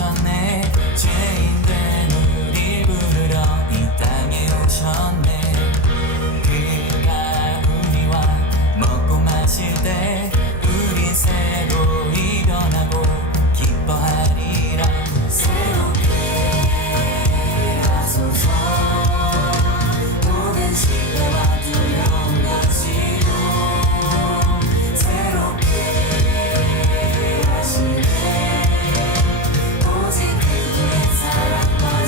오셨네. 죄인된 우릴 부르러 이 땅에 오셨네. 그가 우리와 먹고 마실 때 우리 새로이 변하고 기뻐하리라. 새롭게 하소서. 모든 시대와 두려움 가지고 새롭게 하시네. 오직 그분의 사랑과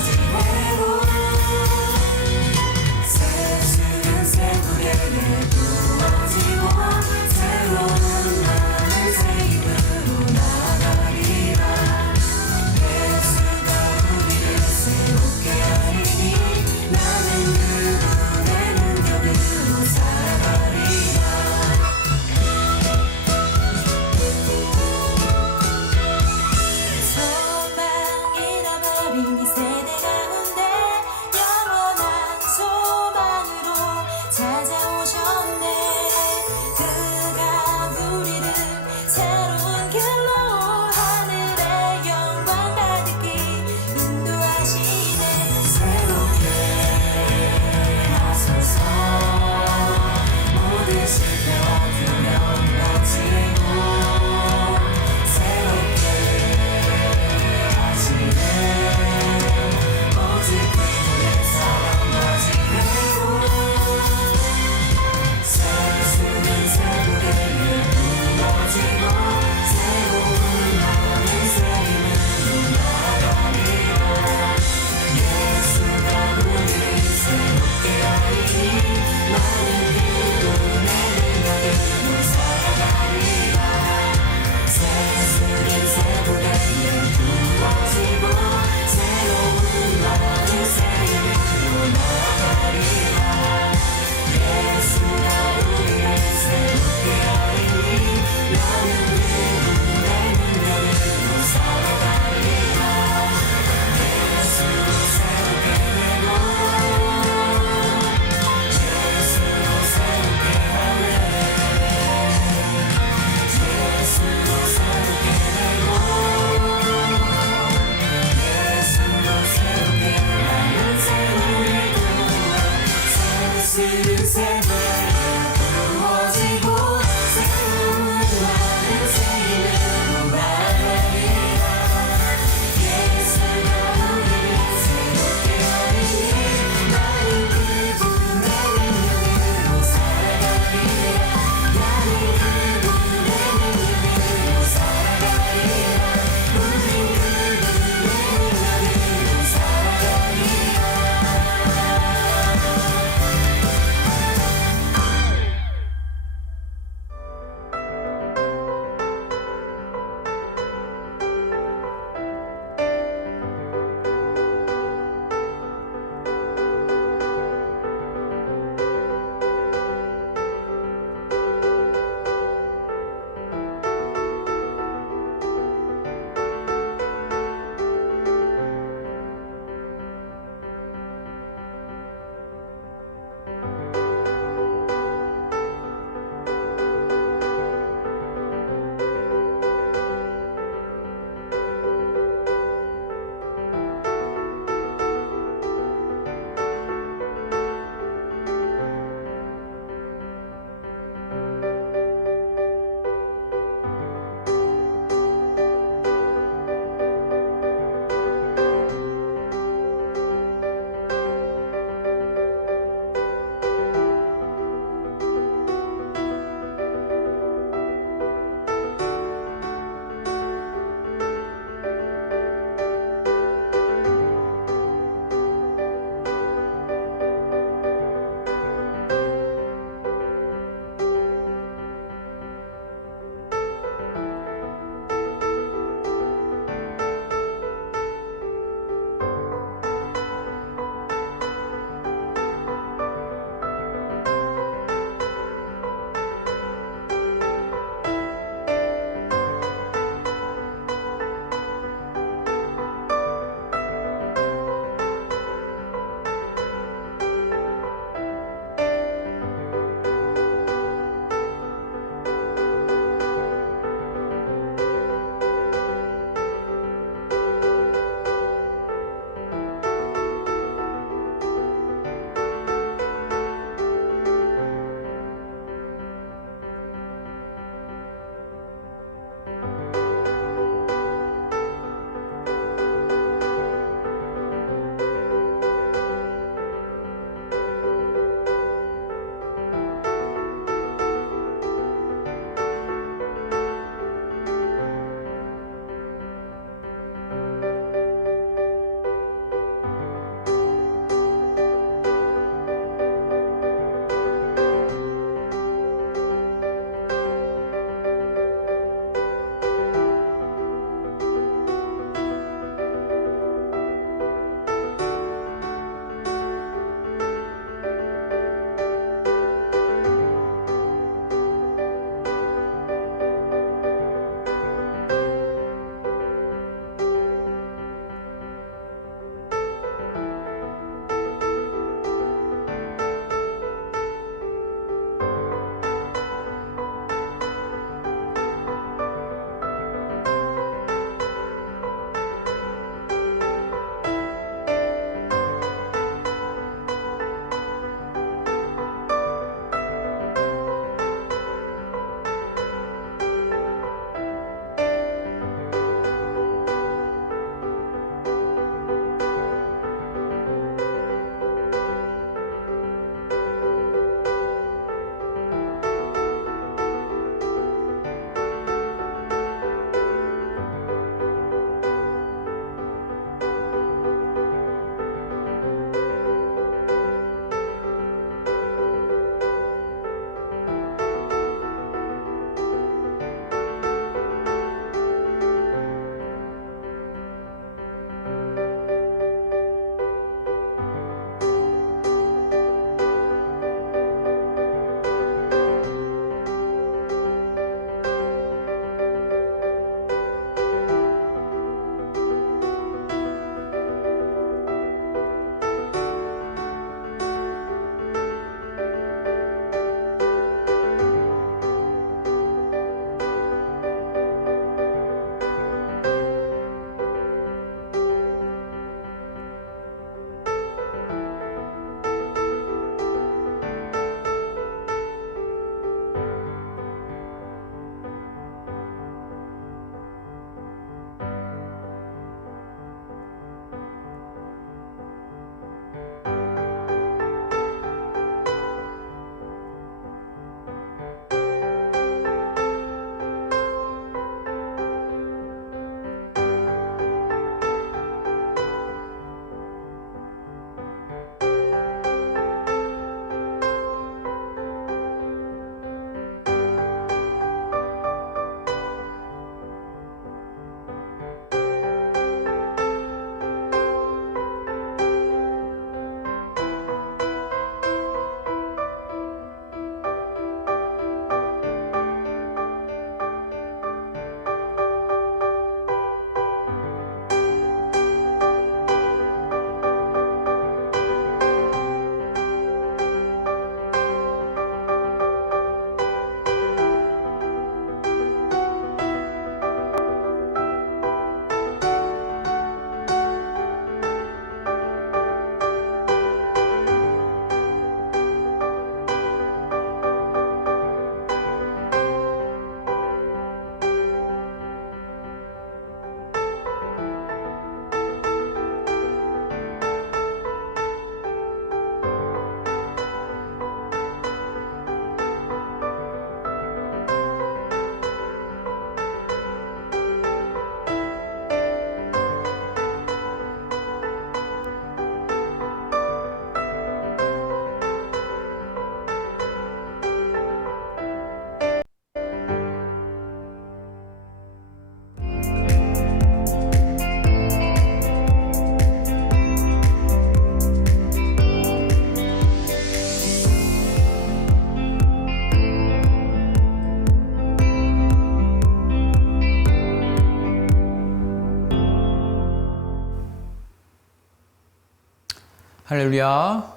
할렐루야.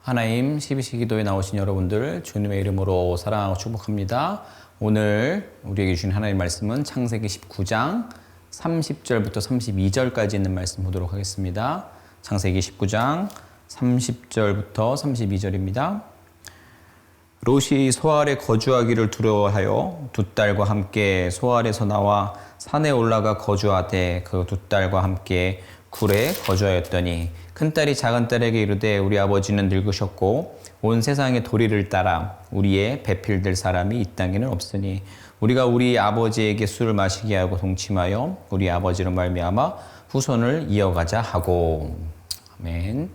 하나님 12시 기도에 나오신 여러분들 주님의 이름으로 사랑하고 축복합니다. 오늘 우리에게 주신 하나님의 말씀은 창세기 19장 30절부터 32절까지 있는 말씀 보도록 하겠습니다. 창세기 19장 30절부터 32절입니다. 롯이 소알에 거주하기를 두려워하여 두 딸과 함께 소알에서 나와 산에 올라가 거주하되 그 두 딸과 함께 굴에 거주하였더니 큰딸이 작은딸에게 이르되 우리 아버지는 늙으셨고 온 세상의 도리를 따라 우리의 배필될 사람이 이 땅에는 없으니 우리가 우리 아버지에게 술을 마시게 하고 동침하여 우리 아버지로 말미암아 후손을 이어가자 하고. 아멘.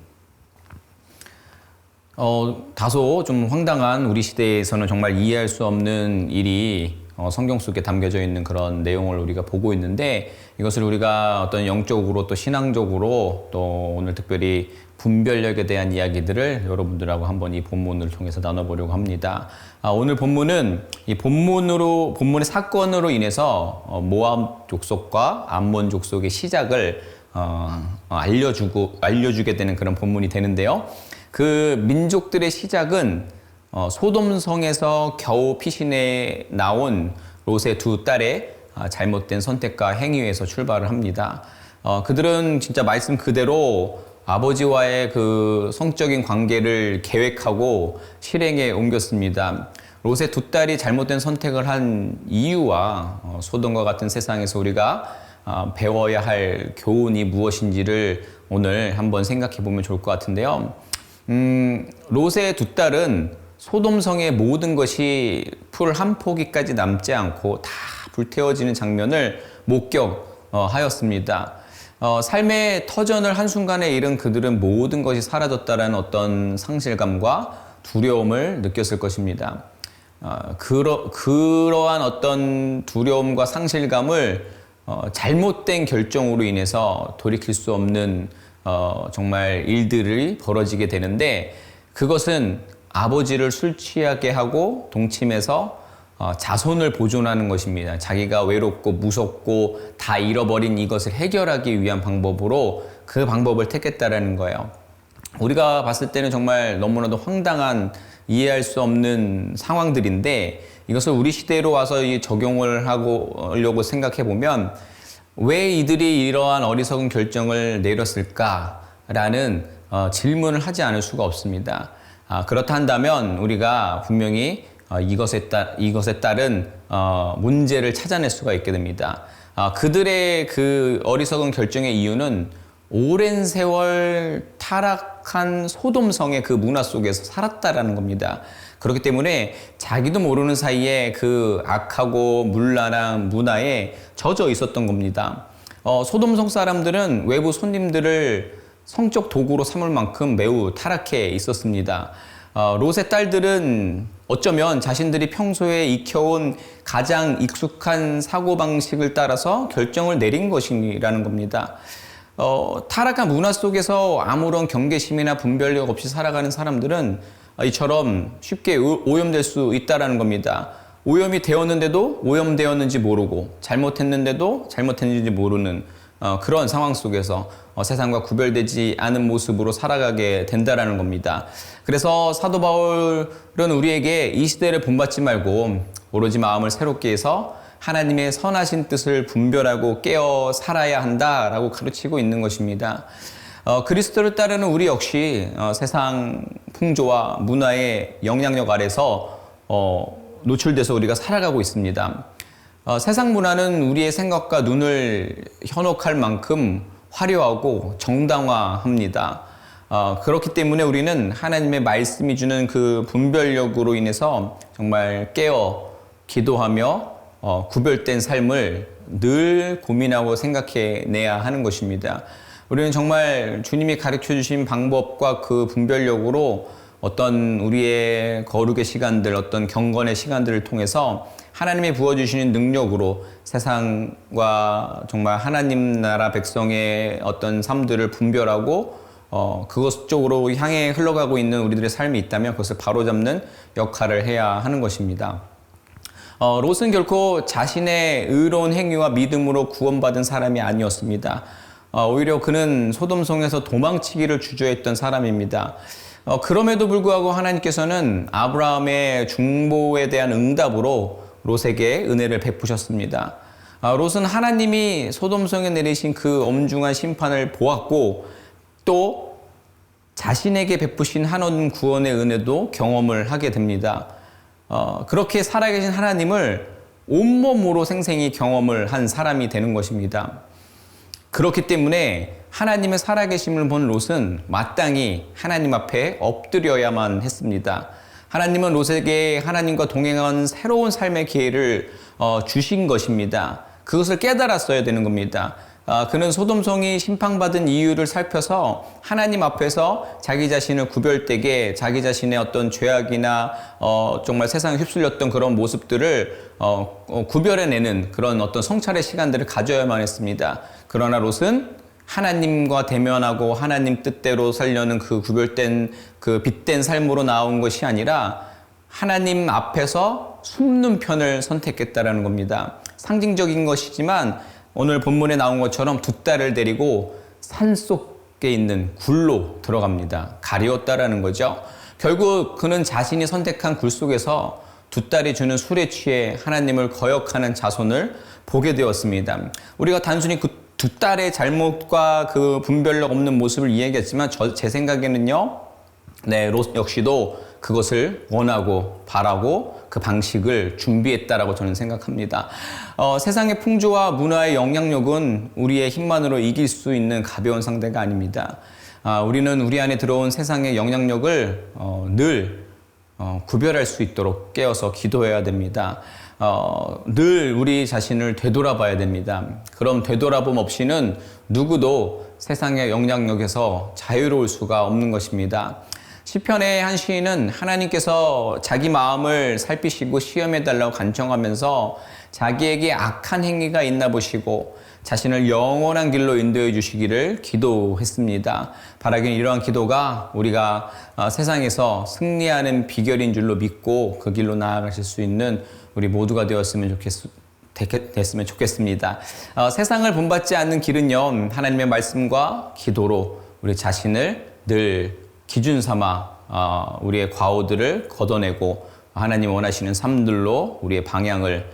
다소 좀 황당한 우리 시대에서는 정말 이해할 수 없는 일이 성경 속에 담겨져 있는 그런 내용을 우리가 보고 있는데, 이것을 우리가 어떤 영적으로 또 신앙적으로 또 오늘 특별히 분별력에 대한 이야기들을 여러분들하고 한번 이 본문을 통해서 나눠보려고 합니다. 오늘 본문은 이 본문의 사건으로 인해서 모압 족속과 암몬 족속의 시작을 알려주게 되는 그런 본문이 되는데요. 그 민족들의 시작은 소돔성에서 겨우 피신해 나온 롯의 두 딸의 잘못된 선택과 행위에서 출발을 합니다. 그들은 진짜 말씀 그대로 아버지와의 그 성적인 관계를 계획하고 실행에 옮겼습니다. 롯의 두 딸이 잘못된 선택을 한 이유와 소돔과 같은 세상에서 우리가 배워야 할 교훈이 무엇인지를 오늘 한번 생각해 보면 좋을 것 같은데요. 롯의 두 딸은 소돔성의 모든 것이 풀 한 포기까지 남지 않고 다 불태워지는 장면을 목격하였습니다. 삶의 터전을 한순간에 잃은 그들은 모든 것이 사라졌다는 어떤 상실감과 두려움을 느꼈을 것입니다. 그러한 어떤 두려움과 상실감을 잘못된 결정으로 인해서 돌이킬 수 없는 정말 일들이 벌어지게 되는데, 그것은 아버지를 술 취하게 하고 동침해서 자손을 보존하는 것입니다. 자기가 외롭고 무섭고 다 잃어버린 이것을 해결하기 위한 방법으로 그 방법을 택했다라는 거예요. 우리가 봤을 때는 정말 너무나도 황당한, 이해할 수 없는 상황들인데, 이것을 우리 시대로 와서 적용을 하려고 생각해 보면 왜 이들이 이러한 어리석은 결정을 내렸을까라는 질문을 하지 않을 수가 없습니다. 그렇다 한다면 우리가 분명히 이것에 따른 문제를 찾아낼 수가 있게 됩니다. 그들의 그 어리석은 결정의 이유는 오랜 세월 타락한 소돔성의 그 문화 속에서 살았다라는 겁니다. 그렇기 때문에 자기도 모르는 사이에 그 악하고 문란한 문화에 젖어 있었던 겁니다. 소돔성 사람들은 외부 손님들을 성적 도구로 삼을 만큼 매우 타락해 있었습니다. 롯의 딸들은 어쩌면 자신들이 평소에 익혀온 가장 익숙한 사고방식을 따라서 결정을 내린 것이라는 겁니다. 타락한 문화 속에서 아무런 경계심이나 분별력 없이 살아가는 사람들은 이처럼 쉽게 오염될 수 있다는 겁니다. 오염이 되었는데도 오염되었는지 모르고, 잘못했는데도 잘못했는지 모르는 그런 상황 속에서 세상과 구별되지 않은 모습으로 살아가게 된다라는 겁니다. 그래서 사도 바울은 우리에게 이 시대를 본받지 말고 오로지 마음을 새롭게 해서 하나님의 선하신 뜻을 분별하고 깨어 살아야 한다라고 가르치고 있는 것입니다. 그리스도를 따르는 우리 역시 세상 풍조와 문화의 영향력 아래서 노출돼서 우리가 살아가고 있습니다. 세상 문화는 우리의 생각과 눈을 현혹할 만큼 화려하고 정당화합니다. 그렇기 때문에 우리는 하나님의 말씀이 주는 그 분별력으로 인해서 정말 깨어 기도하며 구별된 삶을 늘 고민하고 생각해내야 하는 것입니다. 우리는 정말 주님이 가르쳐 주신 방법과 그 분별력으로 어떤 우리의 거룩의 시간들, 어떤 경건의 시간들을 통해서 하나님이 부어주시는 능력으로 세상과 정말 하나님 나라 백성의 어떤 삶들을 분별하고 그것 쪽으로 향해 흘러가고 있는 우리들의 삶이 있다면 그것을 바로잡는 역할을 해야 하는 것입니다. 롯은 결코 자신의 의로운 행위와 믿음으로 구원받은 사람이 아니었습니다. 오히려 그는 소돔성에서 도망치기를 주저했던 사람입니다. 그럼에도 불구하고 하나님께서는 아브라함의 중보에 대한 응답으로 롯에게 은혜를 베푸셨습니다. 롯은 하나님이 소돔성에 내리신 그 엄중한 심판을 보았고 또 자신에게 베푸신 한원 구원의 은혜도 경험을 하게 됩니다. 그렇게 살아계신 하나님을 온몸으로 생생히 경험을 한 사람이 되는 것입니다. 그렇기 때문에 하나님의 살아계심을 본 롯은 마땅히 하나님 앞에 엎드려야만 했습니다. 하나님은 롯에게 하나님과 동행한 새로운 삶의 기회를 주신 것입니다. 그것을 깨달았어야 되는 겁니다. 그는 소돔성이 심판받은 이유를 살펴서 하나님 앞에서 자기 자신을 구별되게 자기 자신의 어떤 죄악이나 정말 세상에 휩쓸렸던 그런 모습들을 구별해내는 그런 어떤 성찰의 시간들을 가져야만 했습니다. 그러나 롯은 하나님과 대면하고 하나님 뜻대로 살려는 그 구별된 그 빛된 삶으로 나온 것이 아니라 하나님 앞에서 숨는 편을 선택했다라는 겁니다. 상징적인 것이지만 오늘 본문에 나온 것처럼 두 딸을 데리고 산속에 있는 굴로 들어갑니다. 가리웠다라는 거죠. 결국 그는 자신이 선택한 굴 속에서 두 딸이 주는 술에 취해 하나님을 거역하는 자손을 보게 되었습니다. 우리가 단순히 그 두 딸의 잘못과 그 분별력 없는 모습을 이야기했지만 제 생각에는요, 롯 역시도 그것을 원하고 바라고 그 방식을 준비했다라고 저는 생각합니다. 세상의 풍조와 문화의 영향력은 우리의 힘만으로 이길 수 있는 가벼운 상대가 아닙니다. 우리는 우리 안에 들어온 세상의 영향력을 늘 구별할 수 있도록 깨어서 기도해야 됩니다. 늘 우리 자신을 되돌아봐야 됩니다. 그럼 되돌아봄 없이는 누구도 세상의 영향력에서 자유로울 수가 없는 것입니다. 시편의 한 시인은 하나님께서 자기 마음을 살피시고 시험해달라고 간청하면서 자기에게 악한 행위가 있나 보시고 자신을 영원한 길로 인도해 주시기를 기도했습니다. 바라기는 이러한 기도가 우리가 세상에서 승리하는 비결인 줄로 믿고 그 길로 나아가실 수 있는 우리 모두가 됐으면 좋겠습니다. 세상을 본받지 않는 길은요, 하나님의 말씀과 기도로 우리 자신을 늘 기준 삼아 우리의 과오들을 걷어내고 하나님 원하시는 삶들로 우리의 방향을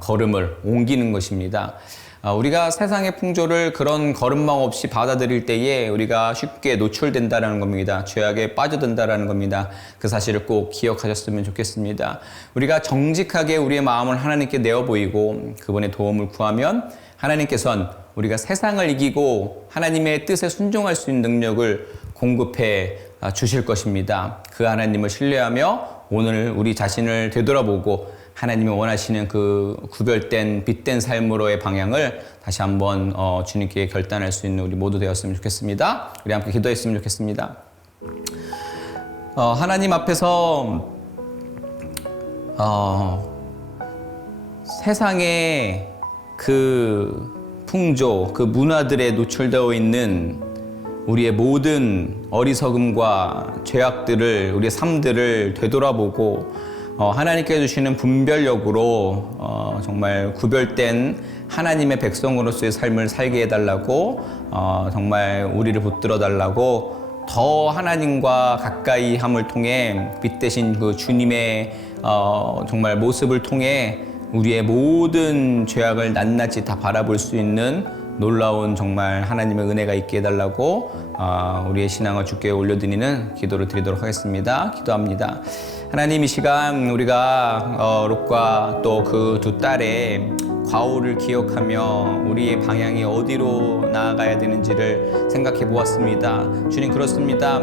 걸음을 옮기는 것입니다. 우리가 세상의 풍조를 그런 걸음망 없이 받아들일 때에 우리가 쉽게 노출된다는 겁니다. 죄악에 빠져든다는 겁니다. 그 사실을 꼭 기억하셨으면 좋겠습니다. 우리가 정직하게 우리의 마음을 하나님께 내어 보이고 그분의 도움을 구하면 하나님께서는 우리가 세상을 이기고 하나님의 뜻에 순종할 수 있는 능력을 공급해 주실 것입니다. 그 하나님을 신뢰하며 오늘 우리 자신을 되돌아보고 하나님이 원하시는 그 구별된 빛된 삶으로의 방향을 다시 한번 주님께 결단할 수 있는 우리 모두 되었으면 좋겠습니다. 우리 함께 기도했으면 좋겠습니다. 하나님 앞에서 세상의 그 풍조, 그 문화들에 노출되어 있는 우리의 모든 어리석음과 죄악들을, 우리의 삶들을 되돌아보고 하나님께 주시는 분별력으로 정말 구별된 하나님의 백성으로서의 삶을 살게 해달라고 정말 우리를 붙들어 달라고 더 하나님과 가까이 함을 통해 빛 대신 그 주님의 정말 모습을 통해 우리의 모든 죄악을 낱낱이 다 바라볼 수 있는 놀라운 정말 하나님의 은혜가 있게 해달라고 우리의 신앙을 주께 올려드리는 기도를 드리도록 하겠습니다. 기도합니다. 하나님, 이 시간 우리가 롯과 또 그 두 딸의 과오를 기억하며 우리의 방향이 어디로 나아가야 되는지를 생각해 보았습니다. 주님, 그렇습니다.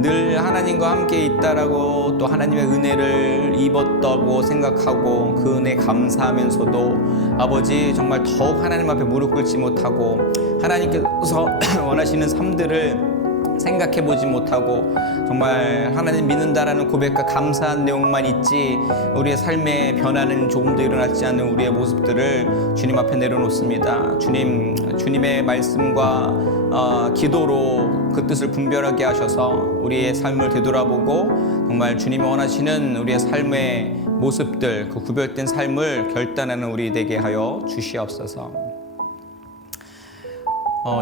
늘 하나님과 함께 있다라고 또 하나님의 은혜를 입었다고 생각하고 그 은혜 감사하면서도 아버지 정말 더욱 하나님 앞에 무릎 꿇지 못하고 하나님께서 원하시는 삶들을 생각해 보지 못하고 정말 하나님 믿는다라는 고백과 감사한 내용만 있지 우리의 삶의 변화는 조금도 일어나지 않는 우리의 모습들을 주님 앞에 내려놓습니다. 주님의 말씀과 기도로 그 뜻을 분별하게 하셔서 우리의 삶을 되돌아보고 정말 주님이 원하시는 우리의 삶의 모습들, 그 구별된 삶을 결단하는 우리 되게 하여 주시옵소서.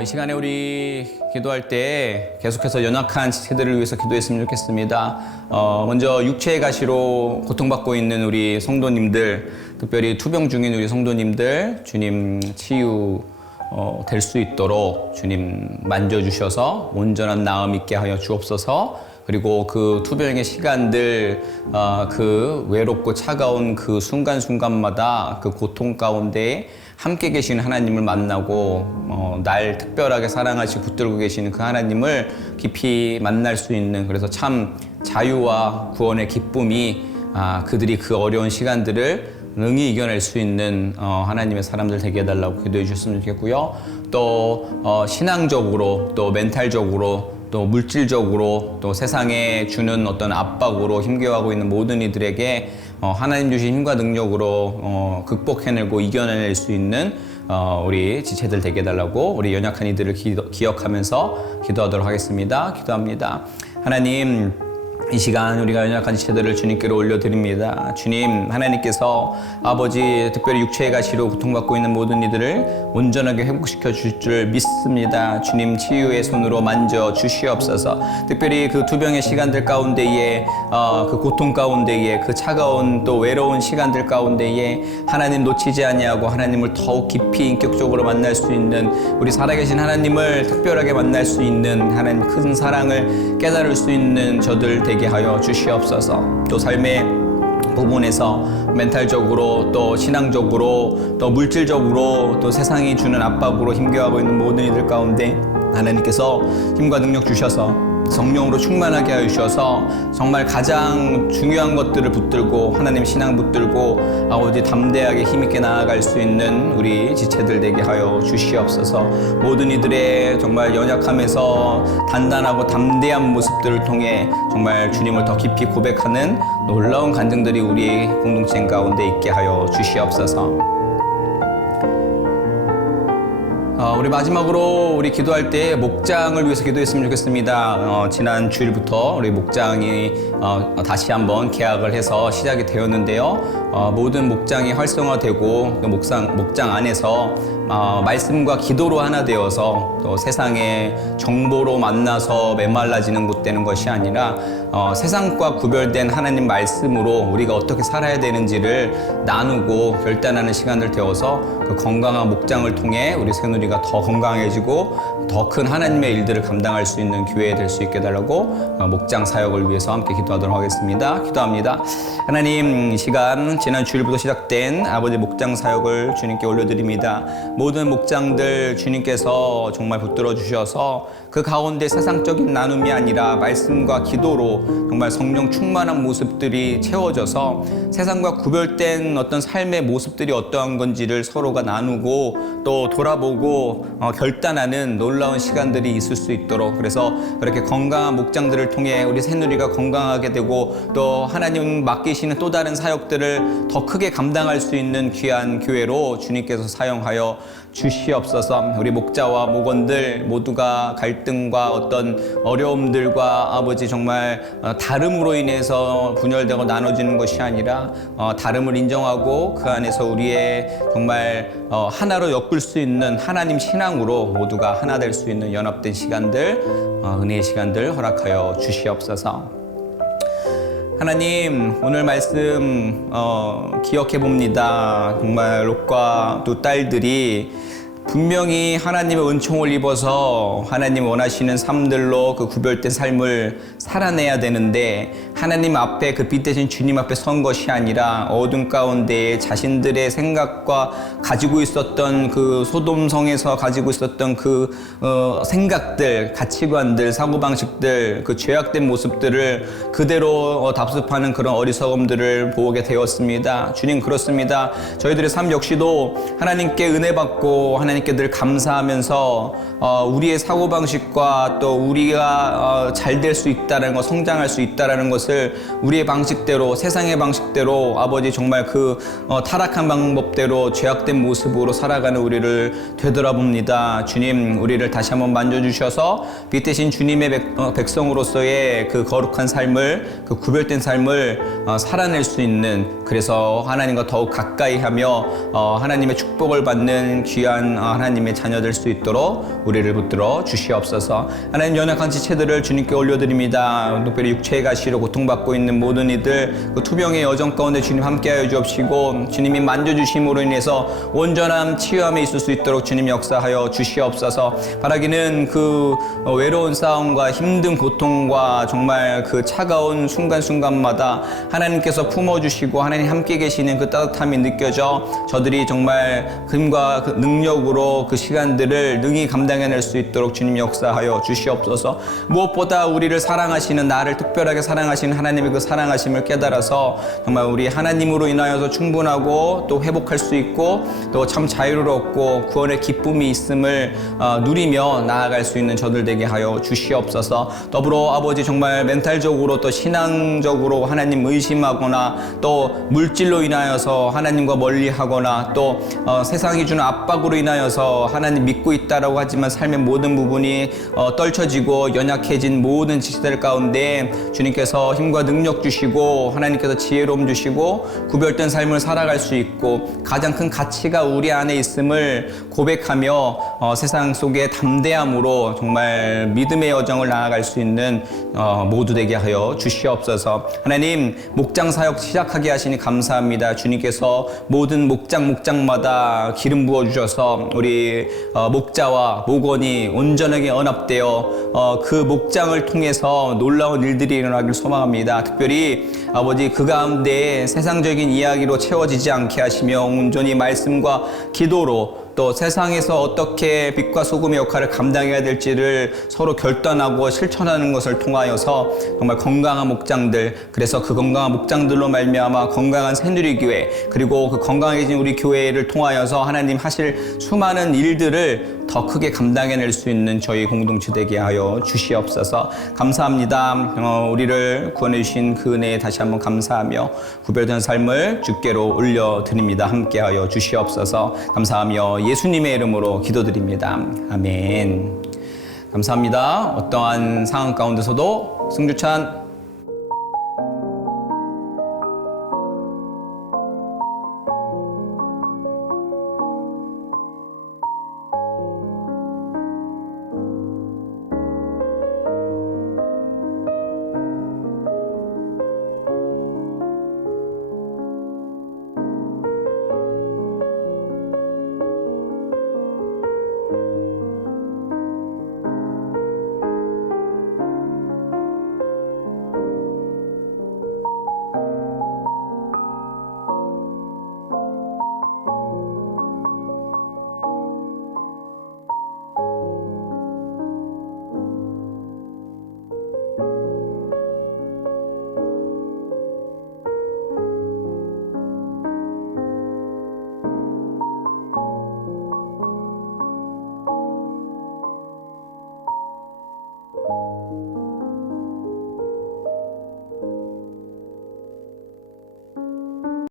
이 시간에 우리 기도할 때 계속해서 연약한 지체들을 위해서 기도했으면 좋겠습니다. 먼저 육체의 가시로 고통받고 있는 우리 성도님들, 특별히 투병 중인 우리 성도님들, 주님 치유 될 수 있도록 주님 만져주셔서 온전한 나음 있게 하여 주옵소서. 그리고 그 투병의 시간들, 그 외롭고 차가운 그 순간순간마다 그 고통 가운데 함께 계시는 하나님을 만나고 날 특별하게 사랑하시고 붙들고 계시는 그 하나님을 깊이 만날 수 있는, 그래서 참 자유와 구원의 기쁨이 그들이 그 어려운 시간들을 능히 이겨낼 수 있는 하나님의 사람들 되게 해달라고 기도해 주셨으면 좋겠고요. 또 신앙적으로, 또 멘탈적으로, 또 물질적으로, 또 세상에 주는 어떤 압박으로 힘겨워하고 있는 모든 이들에게 하나님 주신 힘과 능력으로 극복해내고 이겨낼 수 있는 우리 지체들 되게 해달라고 우리 연약한 이들을 기억하면서 기도하도록 하겠습니다. 기도합니다. 하나님, 이 시간 우리가 연약한 지체들을 주님께로 올려드립니다. 주님, 하나님께서 아버지 특별히 육체의 가시로 고통받고 있는 모든 이들을 온전하게 회복시켜 주실 줄 믿습니다. 주님, 치유의 손으로 만져 주시옵소서. 특별히 그 투병의 시간들 가운데에 그 고통 가운데에 그 차가운 또 외로운 시간들 가운데에 하나님 놓치지 아니하고 하나님을 더욱 깊이 인격적으로 만날 수 있는, 우리 살아계신 하나님을 특별하게 만날 수 있는 하나님 큰 사랑을 깨달을 수 있는 저들 되게 하여 주시옵소서. 또 삶의 부분에서 멘탈적으로, 또 신앙적으로, 또 물질적으로, 또 세상이 주는 압박으로 힘겨워하고 있는 모든 이들 가운데 하나님께서 힘과 능력 주셔서 성령으로 충만하게 하여 주셔서 정말 가장 중요한 것들을 붙들고 하나님 신앙 붙들고 아버지 담대하게 힘있게 나아갈 수 있는 우리 지체들 되게 하여 주시옵소서. 모든 이들의 정말 연약함에서 단단하고 담대한 모습들을 통해 정말 주님을 더 깊이 고백하는 놀라운 간증들이 우리 공동체 가운데 있게 하여 주시옵소서. 우리 마지막으로 우리 기도할 때 목장을 위해서 기도했으면 좋겠습니다. 지난 주일부터 우리 목장이 다시 한번 개학을 해서 시작이 되었는데요. 모든 목장이 활성화되고 그 목장 안에서 말씀과 기도로 하나 되어서 또 세상의 정보로 만나서 메말라지는 곳 되는 것이 아니라 세상과 구별된 하나님 말씀으로 우리가 어떻게 살아야 되는지를 나누고 결단하는 시간을 되어서 그 건강한 목장을 통해 우리 새누리가 더 건강해지고 더 큰 하나님의 일들을 감당할 수 있는 교회 될 수 있게 해달라고 목장 사역을 위해서 함께 기도하도록 하겠습니다. 기도합니다. 하나님, 이 시간 지난 주일부터 시작된 아버지 목장 사역을 주님께 올려드립니다. 모든 목장들 주님께서 정말 붙들어 주셔서 그 가운데 세상적인 나눔이 아니라 말씀과 기도로 정말 성령 충만한 모습들이 채워져서 세상과 구별된 어떤 삶의 모습들이 어떠한 건지를 서로가 나누고 또 돌아보고 결단하는 놀라운 시간들이 있을 수 있도록, 그래서 그렇게 건강한 목장들을 통해 우리 새누리가 건강하게 되고 또 하나님 맡기시는 또 다른 사역들을 더 크게 감당할 수 있는 귀한 교회로 주님께서 사용하여 주시옵소서. 우리 목자와 목원들 모두가 갈등과 어떤 어려움들과 아버지 정말 다름으로 인해서 분열되고 나눠지는 것이 아니라 다름을 인정하고 그 안에서 우리의 정말 하나로 엮을 수 있는 하나님 신앙으로 모두가 하나 될 수 있는 연합된 시간들, 은혜의 시간들 허락하여 주시옵소서. 하나님, 오늘 말씀 기억해 봅니다. 정말 롯과 두 딸들이 분명히 하나님의 은총을 입어서 하나님 원하시는 삶들로 그 구별된 삶을 살아내야 되는데 하나님 앞에 그 빛 대신 주님 앞에 선 것이 아니라 어둠 가운데 자신들의 생각과 가지고 있었던 그 소돔성에서 가지고 있었던 그 생각들, 가치관들, 사고방식들, 그 죄악된 모습들을 그대로 답습하는 그런 어리석음들을 보게 되었습니다. 주님, 그렇습니다. 저희들의 삶 역시도 하나님께 은혜 받고 하나님께 늘 감사하면서 우리의 사고방식과 또 우리가 잘 될 수 있다는 것, 성장할 수 있다는 것을 우리의 방식대로, 세상의 방식대로 아버지 정말 그 타락한 방법대로 죄악된 모습으로 살아가는 우리를 되돌아봅니다. 주님, 우리를 다시 한번 만져주셔서 빛 대신 주님의 백성으로서의 그 거룩한 삶을, 그 구별된 삶을 살아낼 수 있는, 그래서 하나님과 더욱 가까이 하며 하나님의 축복을 받는 귀한 하나님의 자녀 될 수 있도록 우리를 붙들어 주시옵소서. 하나님, 연약한 지체들을 주님께 올려드립니다. 특별히 육체의 가시로 고통받고 있는 모든 이들, 그 투병의 여정 가운데 주님 함께하여 주옵시고, 주님이 만져주심으로 인해서 온전함, 치유함에 있을 수 있도록 주님 역사하여 주시옵소서. 바라기는 그 외로운 싸움과 힘든 고통과 정말 그 차가운 순간순간마다 하나님께서 품어주시고 하나님 함께 계시는 그 따뜻함이 느껴져 저들이 정말 힘과 그 능력으로 그 시간들을 능히 감당해낼 수 있도록 주님 역사하여 주시옵소서. 무엇보다 우리를 사랑하시는, 나를 특별하게 사랑하시는 하나님의 그 사랑하심을 깨달아서 정말 우리 하나님으로 인하여서 충분하고 또 회복할 수 있고 또 참 자유롭고 구원의 기쁨이 있음을 누리며 나아갈 수 있는 저들 되게 하여 주시옵소서. 더불어 아버지, 정말 멘탈적으로 또 신앙적으로 하나님 의심하거나 또 물질로 인하여서 하나님과 멀리하거나 또 세상이 주는 압박으로 인하여서 하나님 믿고 있다라고 하지만 삶의 모든 부분이 떨쳐지고 연약해진 모든 지체들 가운데 주님께서 힘과 능력 주시고 하나님께서 지혜로움 주시고 구별된 삶을 살아갈 수 있고 가장 큰 가치가 우리 안에 있음을 고백하며 세상 속에 담대함으로 정말 믿음의 여정을 나아갈 수 있는 모두 되게 하여 주시옵소서. 하나님, 목장 사역 시작하게 하시니 감사합니다. 주님께서 모든 목장마다 기름 부어 주셔서 우리 목자와 목원이 온전하게 연합되어 그 목장을 통해서 놀라운 일들이 일어나길 소망합니다. 특별히 아버지, 그 가운데 세상적인 이야기로 채워지지 않게 하시며 온전히 말씀과 기도로 또 세상에서 어떻게 빛과 소금의 역할을 감당해야 될지를 서로 결단하고 실천하는 것을 통하여서 정말 건강한 목장들, 그래서 그 건강한 목장들로 말미암아 건강한 새누리교회, 그리고 그 건강해진 우리 교회를 통하여서 하나님 하실 수많은 일들을 더 크게 감당해낼 수 있는 저희 공동체 되게 하여 주시옵소서. 감사합니다. 우리를 구원해 주신 그 은혜에 다시 한번 감사하며 구별된 삶을 주께로 올려드립니다. 함께하여 주시옵소서. 감사하며 예수님의 이름으로 기도드립니다. 아멘. 감사합니다. 어떠한 상황 가운데서도 승주찬